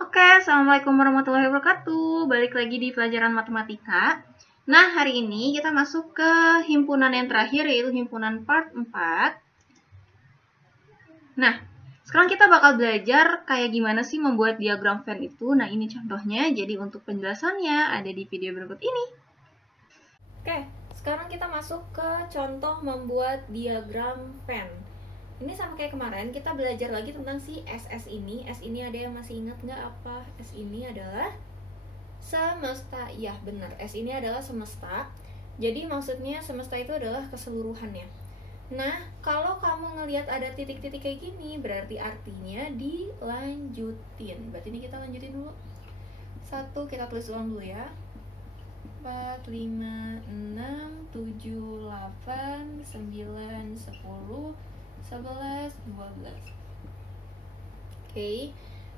Oke, Assalamualaikum warahmatullahi wabarakatuh. Balik lagi di pelajaran matematika. Nah, hari ini kita masuk ke himpunan yang terakhir, yaitu himpunan part 4. Nah, sekarang kita bakal belajar kayak gimana sih membuat diagram Venn itu. Nah, ini contohnya. Jadi untuk penjelasannya ada di video berikut ini. Oke, sekarang kita masuk ke contoh membuat diagram Venn. Ini sama kayak kemarin, kita belajar lagi tentang si SS ini. S ini ada yang masih ingat nggak apa? S ini adalah semesta. Ya, benar. S ini adalah semesta. Jadi maksudnya semesta itu adalah keseluruhannya. Nah, kalau kamu ngelihat ada titik-titik kayak gini, berarti artinya dilanjutin. Berarti ini kita lanjutin dulu. 1, kita tulis ulang dulu ya. 4, 5, 6, 7, 8, 9, 10, 11, 12. Oke,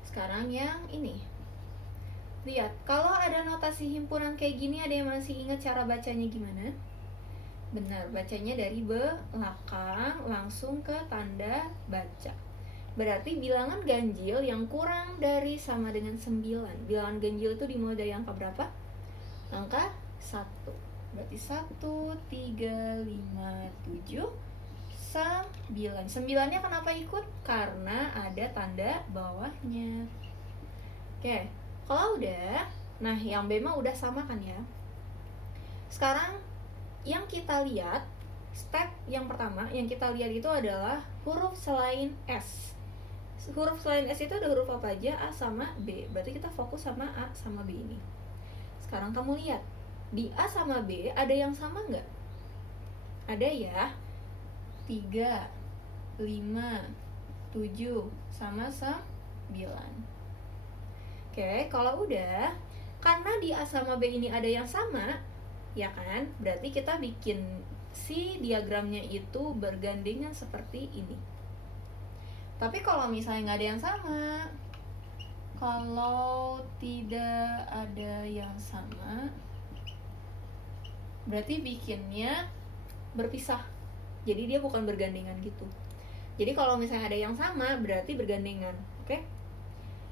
sekarang yang ini. Lihat, kalau ada notasi himpunan kayak gini, ada yang masih ingat cara bacanya gimana? Benar, bacanya dari belakang langsung ke tanda baca. Berarti bilangan ganjil yang kurang dari sama dengan 9. Bilangan ganjil itu dimulai dari angka berapa? Angka 1. Berarti 1, 3, 5, 7, 9. 9-nya kenapa ikut? Karena ada tanda bawahnya. Oke, kalau udah, nah yang B mah udah sama kan ya. Sekarang yang kita lihat, step yang pertama yang kita lihat itu adalah huruf selain S. Huruf selain S itu ada huruf apa aja? A sama B. Berarti kita fokus sama A sama B ini. Sekarang kamu lihat, di A sama B ada yang sama nggak? Ada ya. 3, 5, 7, sama 9. Oke, kalau udah, karena di A sama B ini ada yang sama, ya kan? Berarti kita bikin si diagramnya itu bergandengan seperti ini. Tapi kalau misalnya nggak ada yang sama, kalau tidak ada yang sama, berarti bikinnya berpisah. Jadi dia bukan bergandengan gitu. Jadi kalau misalnya ada yang sama, berarti bergandengan. Oke?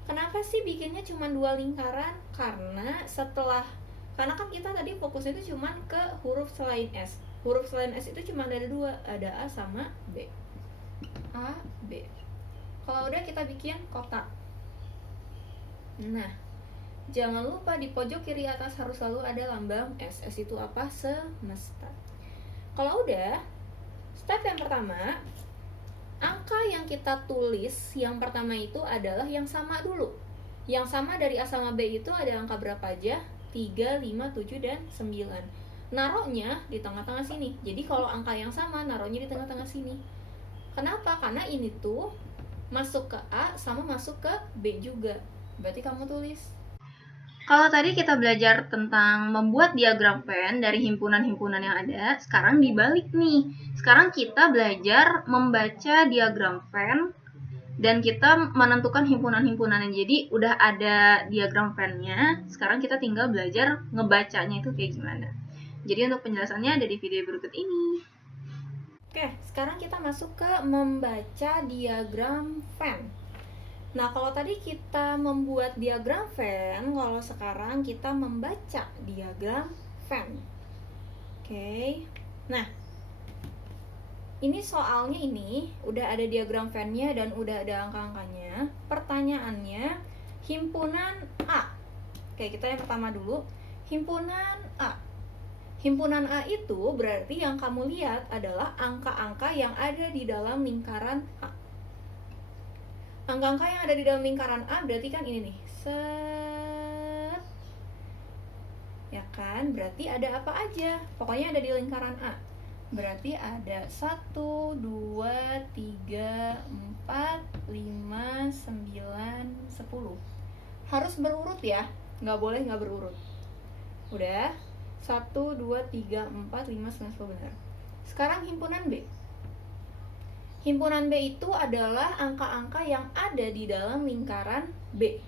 Kenapa sih bikinnya cuma 2 lingkaran? Karena kan kita tadi fokusnya itu cuma ke huruf selain S. Huruf selain S itu cuma ada 2, ada A sama B. A, B. Kalau udah kita bikin kotak. Nah, jangan lupa di pojok kiri atas harus selalu ada lambang S. S itu apa? Semesta. Kalau udah, step yang pertama, angka yang kita tulis yang pertama itu adalah yang sama dulu. Yang sama dari A sama B itu ada angka berapa aja? 3, 5, 7, dan 9. Naruhnya di tengah-tengah sini. Jadi kalau angka yang sama, naruhnya di tengah-tengah sini. Kenapa? Karena ini tuh masuk ke A sama masuk ke B juga. Berarti kamu tulis. Kalau tadi kita belajar tentang membuat diagram Venn dari himpunan-himpunan yang ada, sekarang dibalik nih. Sekarang kita belajar membaca diagram Venn dan kita menentukan himpunan-himpunannya. Jadi udah ada diagram Venn-nya, sekarang kita tinggal belajar ngebacanya itu kayak gimana. Jadi untuk penjelasannya ada di video berikut ini. Oke, sekarang kita masuk ke membaca diagram Venn. Nah, kalau tadi kita membuat diagram Venn, kalau sekarang kita membaca diagram Venn. Oke. Nah, ini soalnya ini udah ada diagram Venn-nya dan udah ada angka-angkanya. Pertanyaannya, himpunan A. Oke, kita yang pertama dulu. Himpunan A. Himpunan A itu berarti yang kamu lihat adalah angka-angka yang ada di dalam lingkaran A. Angka-angka yang ada di dalam lingkaran A berarti kan ini nih. Set. Ya kan? Berarti ada apa aja? Pokoknya ada di lingkaran A. Berarti ada 1, 2, 3, 4, 5, 9, 10. Harus berurut ya. Nggak boleh nggak berurut. Udah? 1, 2, 3, 4, 5, 9, 10, benar. Sekarang himpunan B. Himpunan B itu adalah angka-angka yang ada di dalam lingkaran B.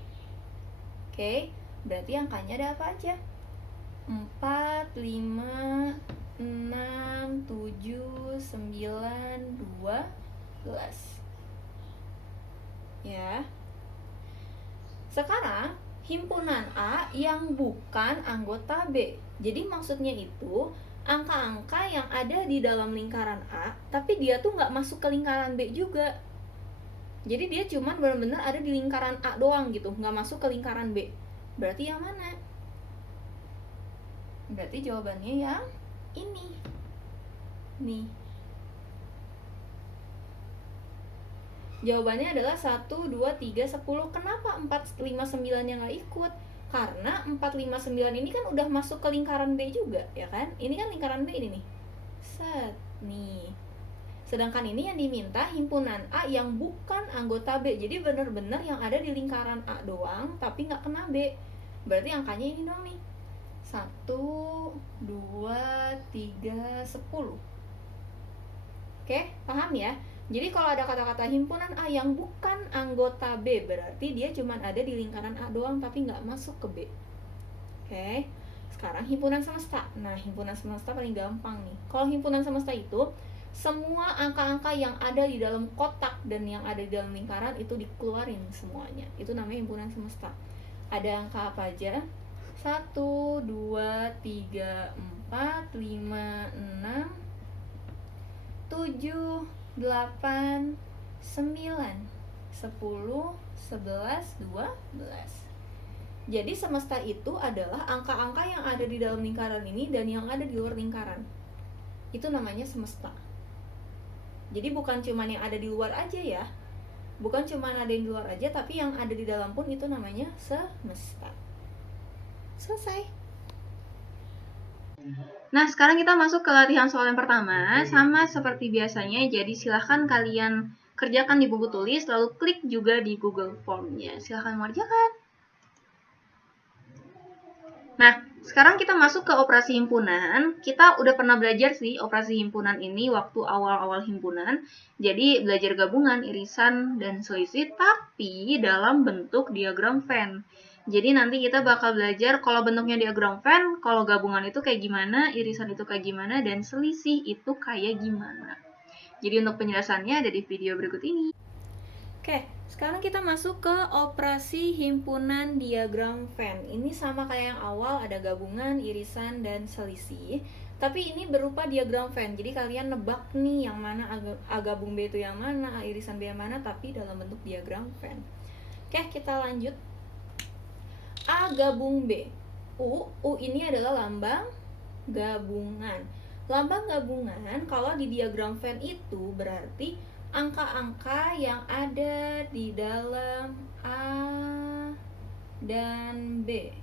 Oke, berarti angkanya ada apa aja? 4, 5, 6, 7, 9, 12. Ya. Sekarang himpunan A yang bukan anggota B. Jadi maksudnya itu angka-angka yang ada di dalam lingkaran A, tapi dia tuh nggak masuk ke lingkaran B juga. Jadi dia cuman benar-benar ada di lingkaran A doang gitu, nggak masuk ke lingkaran B. Berarti yang mana? Berarti jawabannya yang ini. Nih. Jawabannya adalah 1, 2, 3, 10. Kenapa 4, 5, 9 yang nggak ikut? Karena 4, 5, 9 ini kan udah masuk ke lingkaran B juga, ya kan? Ini kan lingkaran B ini nih. Set, nih. Sedangkan ini yang diminta himpunan A yang bukan anggota B. Jadi benar-benar yang ada di lingkaran A doang, tapi nggak kena B. Berarti angkanya ini dong nih. 1, 2, 3, 10. Oke, paham ya? Jadi kalau ada kata-kata himpunan A yang bukan anggota B, berarti dia cuma ada di lingkaran A doang, tapi nggak masuk ke B. Oke, sekarang himpunan semesta. Nah, himpunan semesta paling gampang nih. Kalau himpunan semesta itu, semua angka-angka yang ada di dalam kotak dan yang ada di dalam lingkaran itu dikeluarin semuanya. Itu namanya himpunan semesta. Ada angka apa aja? 1, 2, 3, 4, 5, 6, 7, 8, 9, 10, 11, 12. Jadi semesta itu adalah angka-angka yang ada di dalam lingkaran ini dan yang ada di luar lingkaran. Itu namanya semesta. Jadi bukan cuma yang ada di luar aja ya. Bukan cuma ada yang di luar aja, tapi yang ada di dalam pun itu namanya semesta. Selesai. Nah, sekarang kita masuk ke latihan soal yang pertama. Sama seperti biasanya, jadi silahkan kalian kerjakan di buku tulis, lalu klik juga di Google Form-nya. Silahkan mengerjakan. Nah, sekarang kita masuk ke operasi himpunan. Kita udah pernah belajar sih operasi himpunan ini waktu awal-awal himpunan. Jadi belajar gabungan, irisan, dan selisih, tapi dalam bentuk diagram Venn. Jadi nanti kita bakal belajar kalau bentuknya diagram Venn, kalau gabungan itu kayak gimana, irisan itu kayak gimana, dan selisih itu kayak gimana. Jadi untuk penjelasannya ada di video berikut ini. Oke, sekarang kita masuk ke operasi himpunan diagram Venn. Ini sama kayak yang awal, ada gabungan, irisan, dan selisih. Tapi ini berupa diagram Venn. Jadi kalian nebak nih yang mana A gabung B itu yang mana, A irisan B yang mana, tapi dalam bentuk diagram Venn. Oke, kita lanjut. A gabung B. U ini adalah lambang gabungan. Lambang gabungan kalau di diagram Venn itu berarti angka-angka yang ada di dalam A dan B.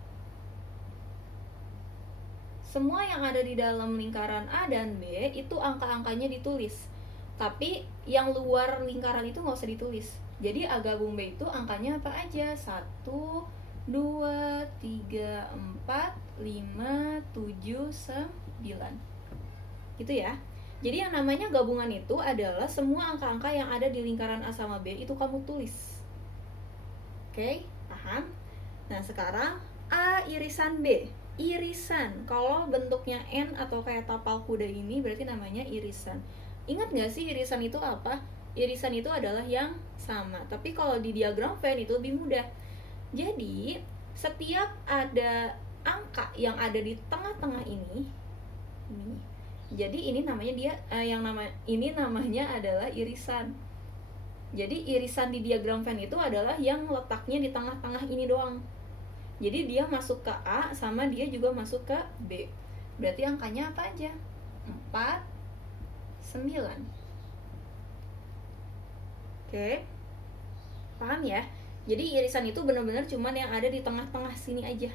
Semua yang ada di dalam lingkaran A dan B itu angka-angkanya ditulis. Tapi yang luar lingkaran itu nggak usah ditulis. Jadi A gabung B itu angkanya apa aja? 1, 2, 3, 4, 5, 7, 9. Gitu ya. Jadi yang namanya gabungan itu adalah semua angka-angka yang ada di lingkaran A sama B itu kamu tulis. Oke, paham? Nah, sekarang A irisan B. Irisan, kalau bentuknya N atau kayak tapal kuda ini berarti namanya irisan. Ingat gak sih irisan itu apa? Irisan itu adalah yang sama. Tapi kalau di diagram Venn itu lebih mudah. Jadi, setiap ada angka yang ada di tengah-tengah ini. Jadi ini namanya ini namanya adalah irisan. Jadi irisan di diagram Venn itu adalah yang letaknya di tengah-tengah ini doang. Jadi dia masuk ke A sama dia juga masuk ke B. Berarti angkanya apa aja? 4, 9. Oke. Paham ya? Jadi irisan itu benar-benar cuman yang ada di tengah-tengah sini aja.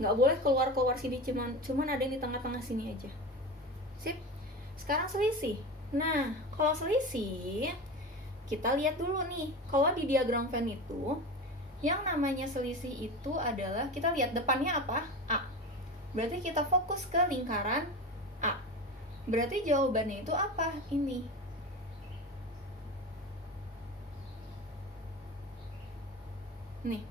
Nggak boleh keluar-keluar sini, cuman ada yang di tengah-tengah sini aja. Sip. Sekarang selisih. Nah, kalau selisih kita lihat dulu nih. Kalau di diagram Venn itu yang namanya selisih itu adalah kita lihat depannya apa? A. Berarti kita fokus ke lingkaran A. Berarti jawabannya itu apa? Ini. Nih.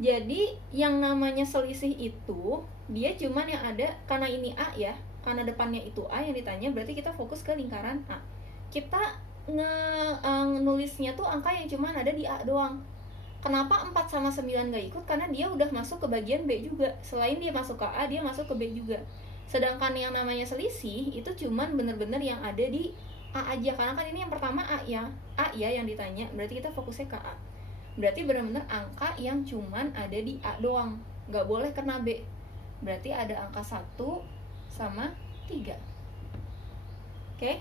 Jadi yang namanya selisih itu dia cuman yang ada karena ini A ya. Karena depannya itu A yang ditanya, berarti kita fokus ke lingkaran A. Kita nulisnya tuh angka yang cuma ada di A doang. Kenapa 4 sama 9 gak ikut? Karena dia udah masuk ke bagian B juga. Selain dia masuk ke A, dia masuk ke B juga. Sedangkan yang namanya selisih itu cuman bener-bener yang ada di A aja. Karena kan ini yang pertama A ya yang ditanya. Berarti kita fokusnya ke A. Berarti bener-bener angka yang cuman ada di A doang, gak boleh kena B. Berarti ada angka 1 sama 3. Oke?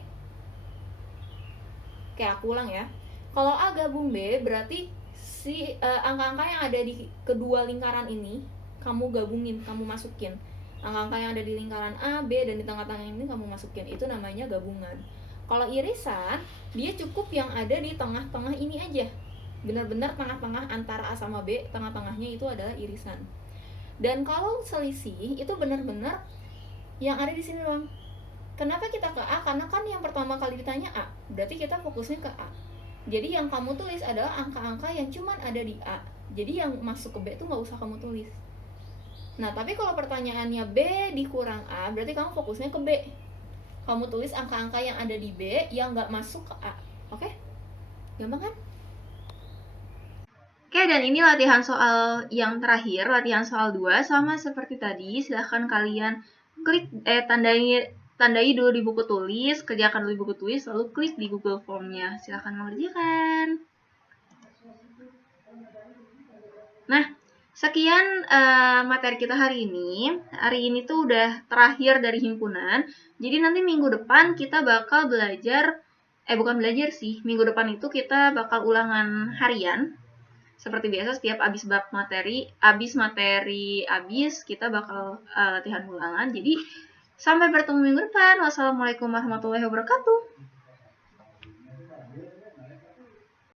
Oke, aku ulang ya. Kalau A gabung B, berarti si angka-angka yang ada di kedua lingkaran ini kamu gabungin, kamu masukin. Angka-angka yang ada di lingkaran A, B, dan di tengah-tengah ini kamu masukin. Itu namanya gabungan. Kalau irisan, dia cukup yang ada di tengah-tengah ini aja. Benar-benar tengah-tengah antara A sama B, tengah-tengahnya itu adalah irisan. Dan kalau selisih, itu benar-benar yang ada di sini doang. Kenapa kita ke A? Karena kan yang pertama kali ditanya A, berarti kita fokusnya ke A. Jadi yang kamu tulis adalah angka-angka yang cuman ada di A. Jadi yang masuk ke B itu nggak usah kamu tulis. Nah, tapi kalau pertanyaannya B dikurang A, berarti kamu fokusnya ke B. Kamu tulis angka-angka yang ada di B yang nggak masuk ke A. Oke? Gampang kan? Oke, dan ini latihan soal yang terakhir, latihan soal 2. Sama seperti tadi, silahkan kalian klik, tandai dulu di buku tulis, kerjakan dulu di buku tulis, lalu klik di Google Form-nya. Silahkan mengerjakan. Nah, sekian materi kita hari ini. Hari ini tuh udah terakhir dari himpunan. Jadi nanti minggu depan kita bakal belajar, bukan belajar sih, minggu depan itu kita bakal ulangan harian. Seperti biasa, setiap habis kita bakal latihan ulangan. Jadi sampai bertemu minggu depan. Wassalamualaikum warahmatullahi wabarakatuh.